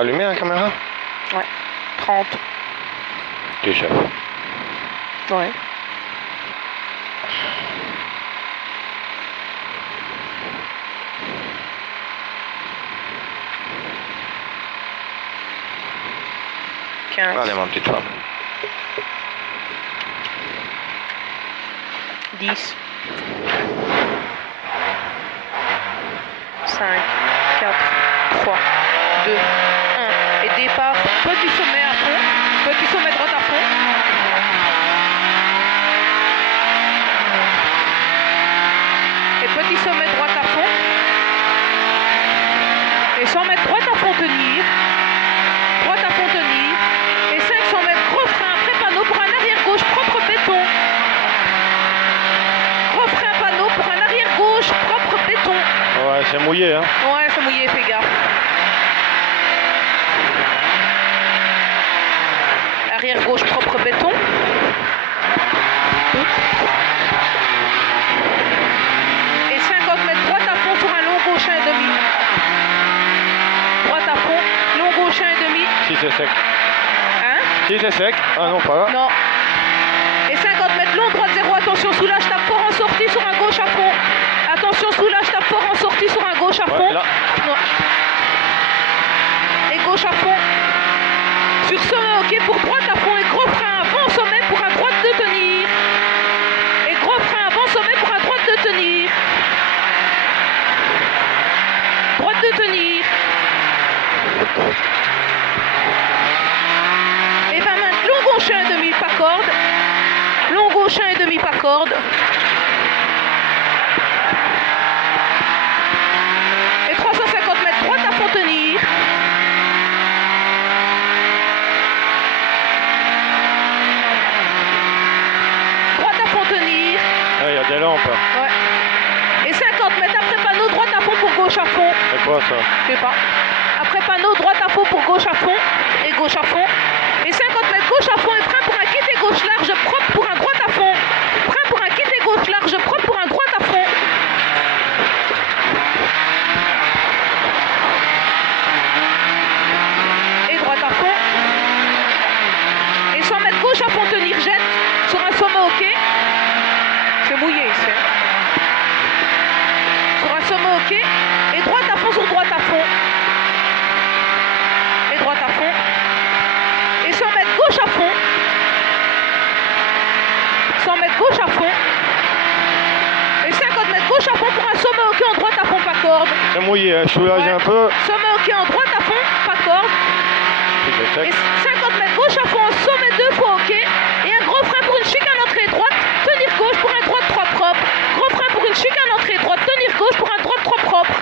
allumée la caméra? Ouais. 30. Tu chef. Ouais. Allez, mon petit femme. 10. 5, 4, 3, 2, 1. Et départ, petit sommet à fond, petit sommet droite à fond. Et petit sommet droite à fond. Et 100 mètres droite à fond tenir. Droite à fond tenir. Et 500 mètres gros frein après panneau pour un arrière gauche propre béton. Gros frein panneau pour un arrière gauche propre béton. Ouais, c'est mouillé, hein. Ouais, c'est mouillé, fais gaffe. Arrière gauche propre béton. Et 50 mètres droite à fond sur un long gauche 1,5. Droite à fond, long gauche 1,5. Si c'est sec. Hein? Si c'est sec. Ah non, pas là. Non. Et 50 mètres long, droite 0, attention, soulage, tape fort en sortie sur un gauche à fond. Attention, soulage, tape fort en sortie sur un gauche à fond. Ouais, là. Non. Et gauche à fond. Sur sommet, ok, pour droite à fond. Et gros frein avant sommet pour un droite de tenir. Et gros frein avant sommet pour un droite de tenir. Droite de tenir. Et 20 mètres long gauche 1,5, pas corde. Long gauche 1,5, pas corde. Et 350 mètres droite à fond tenir. Droite à fond tenir. Il y a des lampes. Ouais. Et 50 mètres après panneau, droite à fond pour gauche à fond. C'est quoi ça? Je sais pas. Après panneau, droite à fond pour gauche à fond. Et gauche à fond. Et 50 mètres gauche à fond et frein pour un kit et gauche large propre pour un droite à fond. Frein pour un kit et gauche large propre pour un droite à fond. Et droite à fond. Et 100 mètres gauche à fond tenir jette sur un sommet ok. C'est mouillé ici. Sur un sommet ok. Et droite à fond sur droite à fond. Et droite à fond. Et 100 mètres gauche à fond. 100 mètres gauche à fond. Et 50 mètres gauche à fond pour un sommet ok en droite à fond, pas corde. C'est mouillé, hein. Soulage Ouais. un peu. Sommet ok en droite à fond, pas corde. Si c'est Et sec. 50 mètres gauche à fond en sommet 2 fois ok. Et un gros frein pour une chicane entrée droite. Tenir gauche pour un droite 3 propre. Gros frein pour une chicane entrée droite. Tenir gauche pour un droite 3 propre.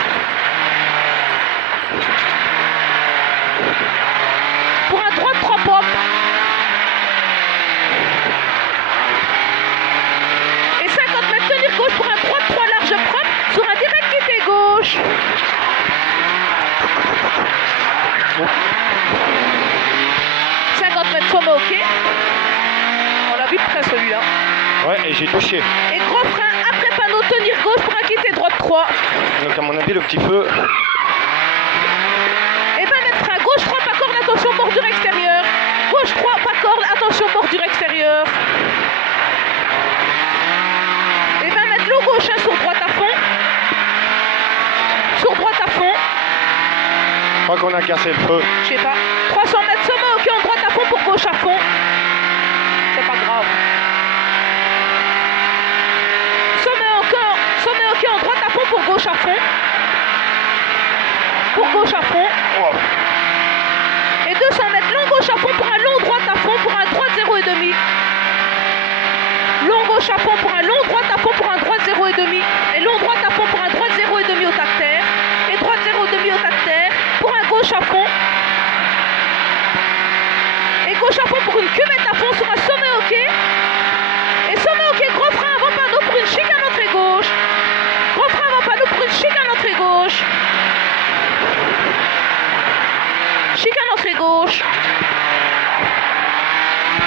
Pour un droite 3 propre. Et 50 mètres tenir gauche pour un droite 3 large propre. Sur un direct quitté gauche. Oh. 50 mètres sommet ok. On l'a vu de près celui-là. Ouais, et j'ai touché. Et gros frein après panneau tenir gauche pour un quitter droite 3. Donc à mon avis, le petit feu. Et 20 mètres frein gauche 3 pas corde, attention bordure extérieure. Gauche 3 pas corde, attention bordure extérieure. Et 20 mètres long gauche 1 sur droite à fond. Sur droite à fond. Je crois qu'on a cassé le feu. Je sais pas. 300 mètres sommet ok en droite à fond pour gauche à fond. C'est pas grave. Sommet ok en droite à fond pour gauche à fond. Pour gauche à fond. Oh. Et 200 mètres long gauche à fond pour un long droite à fond pour un droite 0,5. Long gauche à fond pour un long droite à fond pour un droite 0,5. Et long droite à fond pour un droite 0,5 au tactaire. Et droite 0,5 au tactaire. Pour un gauche à fond. Et gauche à fond pour une cuvette à fond sur un sommet ok. Et sommet ok, gros frein avant panneau pour une chicane entrée gauche. Gros frein avant panneau pour une chicane entrée gauche. Chicane entrée gauche.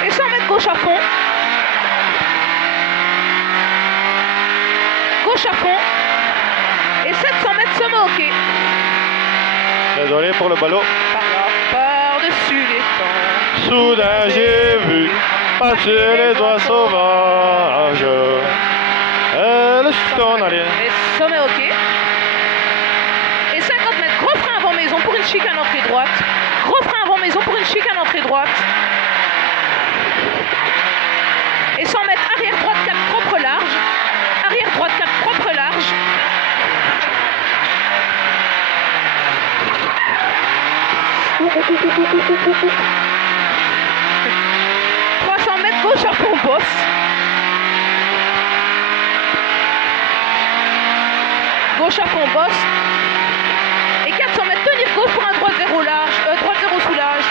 Et 100 mètres gauche à fond. Gauche à fond. Et 700 mètres sommet ok. Désolé pour le ballot. Pas grave. soudain j'ai vu passer les doigts sauvages. Elle s'en allait. Et sommet ok. Et 50 mètres, gros frein avant maison pour une chicane entrée droite. Gros frein avant maison pour une chicane entrée droite. Et 100 mètres, arrière droite 4 propre large. Arrière droite 4 propre large. Ouh, ouh, ouh, ouh, ouh, ouh, ouh. 300 mètres, gauche à fond, bosse. Gauche à fond, bosse. Et 400 mètres, tenir gauche pour un droite 0 large. Droite 0 soulage.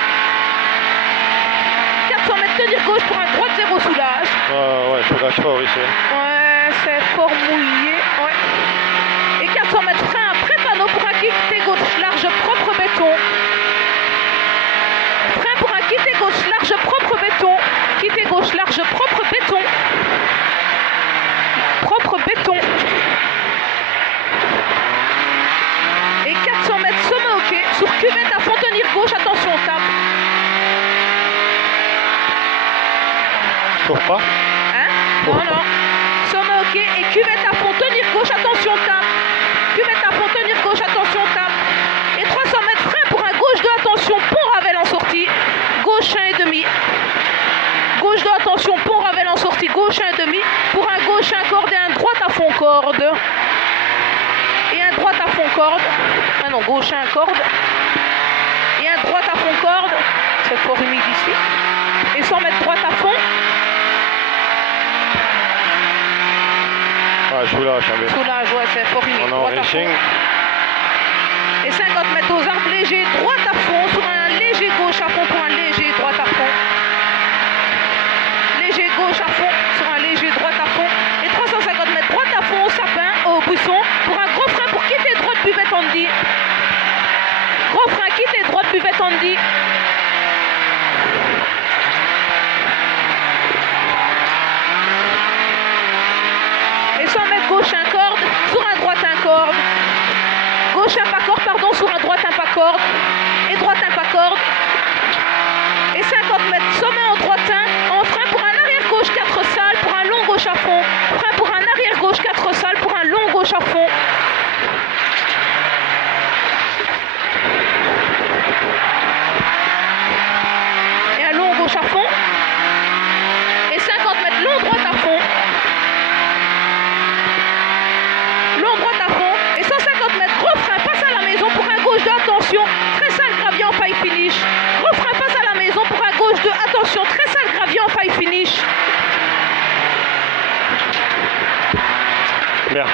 400 mètres, tenir gauche pour un droite 0 soulage. Ouais, soulage fort ici. Ouais, c'est fort mouillé. Ouais. Et 400 mètres, frein après panneau pour un quitter gauche large propre béton. Frein pour un quitter gauche large propre béton. Quitter gauche large propre béton. Propre béton. Et 400 mètres, sommet ok. Sur cuvette à fond, tenir gauche, attention, tape. Cours pas. Hein? Non, non. Sommet ok. Et cuvette à fond, tenir gauche, attention, tape. Cuvette à fond, tenir gauche, attention, tape. Et 300 mètres, frein pour un gauche 2, attention, pont Ravel en sortie. Gauche 1,5. Gauche 2, attention, pont Ravel en sortie. Gauche 1,5. Pour un gauche 1 corde et un droite à fond corde. Et un droite à fond corde. Ah non, gauche 1 corde. Et un droite à fond corde. C'est fort humide ici. Et 100 mètres droite à fond. Ouais, soulage, hein, mais. Soulage, ouais, c'est fort humide. On est en Droite à racing. fond. Et 50 mètres aux arbres légers, droite à fond, sur un léger gauche à fond pour un léger droite à fond. Léger gauche à fond, sur un léger droite à fond. Et 350 mètres droite à fond au sapin, au buisson, pour un gros frein pour quitter droite buvette Andy. Gros frein, quitter droite buvette Andy. Et 100 mètres gauche un corde, sur un droite un corde. Gauche un pas corde, pardon, sur un droite un pas corde. Et droite un pas corde. Et 50 mètres, sommet en droite 1, en frein pour un arrière gauche 4 salles, pour un long gauche à fond. Frein pour un arrière gauche 4 salles, pour un long gauche à fond. Et un long gauche à fond. Et 50 mètres, long droite à fond. Long droite à fond. Et 150 mètres, gros frein, passe à la maison pour un gauche 2, attention. Très sale gravier en faille finish. Gros frein, passe à la maison pour un gauche 2, attention. Très sale gravier en faille finish. Merde.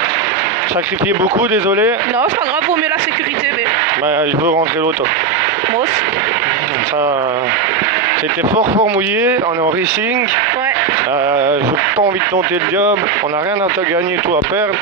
Sacrifié beaucoup, désolé. Non, c'est pas grave, vaut mieux la sécurité, mais. Bah, je veux rentrer l'auto. Moi aussi. Ça, c'était fort mouillé, on est en racing. Ouais. J'ai pas envie de tenter le job, on n'a rien à te gagner, tout à perdre.